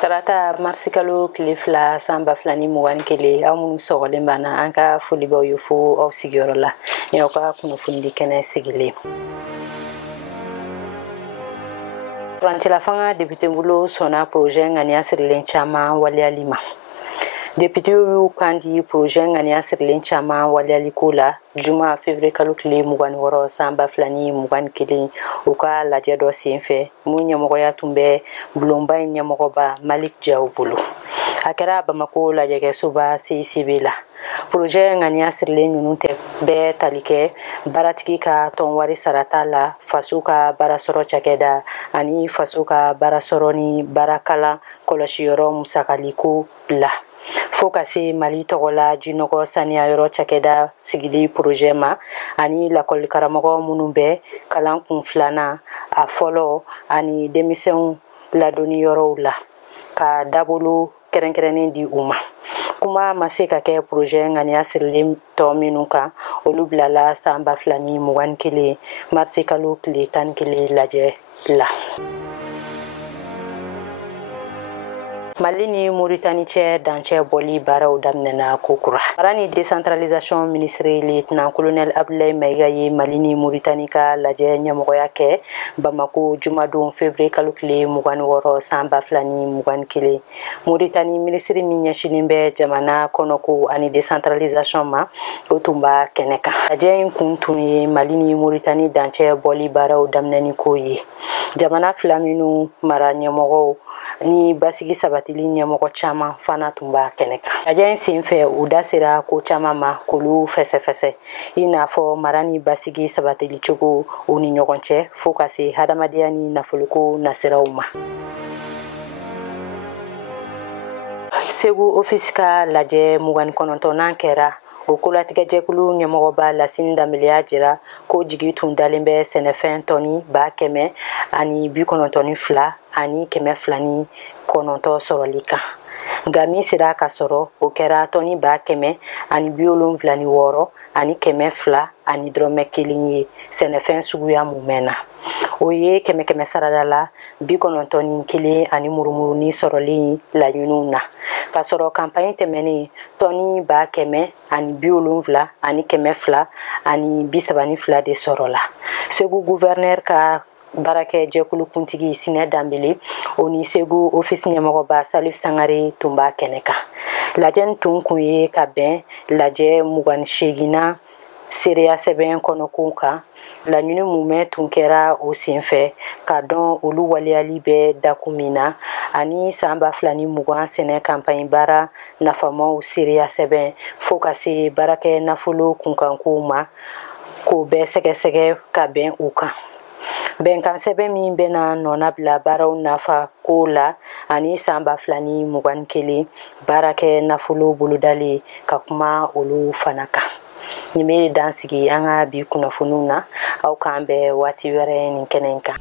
Tarata marsikalo kile fila samba filani mugan kele aw minnu sɔgɔlen bana an ka folibaw ye fo aw sigiyɔrɔ la ni aw ka kunnafoni kɛnɛ sigilen. Furancɛla fanga député bolo sɔnna projet ŋaniya sirilen caman waliyali ma. Député y'u kan di projet ŋaniya sirilen caman waliyali ko la juma février kalo tile 26 sanba filani 21 u ka lajɛ dɔ senfɛ mun ɲɛmɔgɔya tun bɛ bulonba in ɲɛmɔgɔba Malik Diaw bolo. A kɛra Bamako lajɛkɛsoba CICB la. Projet ŋaniya sirilen ninnu tɛ bɛɛ tali kɛ baaratigi ka tɔn wari sarata la, faso ka baarasɔrɔ cakɛda ani faso ka baarasɔrɔ ni baarakalan kɔlɔsiyɔrɔ musakaliko la. Fo ka se Mali tɔgɔla jinɔgɔ saniyayɔrɔ cakɛda sigili projet ma ani lakɔli karamɔgɔ minnu bɛ kalan kun filanan a fɔlɔ ani denmisɛnw ladonniyɔrɔw la ka dabolo kɛrɛnkɛrɛnnen di u ma. Kuma ma se ka kɛ projet ŋaniya sirilen tɔ minnu kan olu bilala sanba filani 21 marisi kalo tile 11 lajɛ la. Mali ni Mauritanie cɛ dancɛ bɔli baaraw daminɛna kokura. Mara ni décentralisation ministre lieutenant colonel Abdoulaye Maïga ye Mali ni Mauritanie ka lajɛ ɲɛmɔgɔya kɛ Bamako jumadon février kalo tile 26 sanba filani 21. Mauritanie ministre min ɲɛsinnen bɛ jamana kɔnɔko ani décentralisation ma o tun b'a kɛnɛ kan. Lajɛ in kun tun ye Mali ni Mauritanie dancɛ bɔli baaraw daminɛni ko ye. Jamana fila minnu mara ɲɛmɔgɔw ni basigi sabatili ɲɛmɔgɔ caman fana tun b'a kɛnɛ kan. Lajɛ in senfɛ u da sera ko caman ma k'olu fɛsɛfɛsɛ i n'a fɔ mara ni basigi sabatili cogo u ni ɲɔgɔn cɛ fo ka se hadamadenya ni nafoloko nasiraw ma. Segu office ka lajɛ 29nan kɛra. O kolatigɛjɛkulu ɲɛmɔgɔba Lasine Dambele y'a jira ko jigi tun dalen bɛ sɛnɛfɛn tɔni 100 ani 92 ani 209 sɔrɔli kan. Nka min sera ka sɔrɔ o kɛra tɔni 100 ani 76 ani 200 ani dɔrɔmɛ 1 ye sɛnɛfɛn suguya mun mɛnna. O ye 100 sarada la 91 ani murumuruni sɔrɔlen laɲiniw na. Ka sɔrɔ campagne tɛmɛnen tɔni 100 ani 70 ani 200 ani 32 de sɔrɔla. Segu gouverneur ka barakɛ jɛkulu kuntigi Sinɛ Dambele o ni Segu office ɲɛmɔgɔba Salif Sangare tun b'a kɛnɛ kan. Lajɛ tun kun ye ka bɛn lajɛ 28nan seereya sɛbɛn kɔnɔko kan. Laɲini mun tun kɛra o senfɛ ka dɔn olu waliyali bɛ dakun min na ani sanba filani 20 sɛnɛ campagne baara nafamaw seereya sɛbɛn fo ka se baarakɛ nafolo kunkankow ma k'o bɛɛ sɛgɛsɛgɛ ka bɛn u kan. Bɛnkan sɛbɛn min bɛna nɔna bila baaraw nafa ko la ani sanba filani 21 baarakɛ nafolo bolodalen ka kuma olu fana kan. Nin bɛ dan sigi an ka bi kunnafoniw na aw k'an bɛn waati wɛrɛ nin kɛnɛ kan.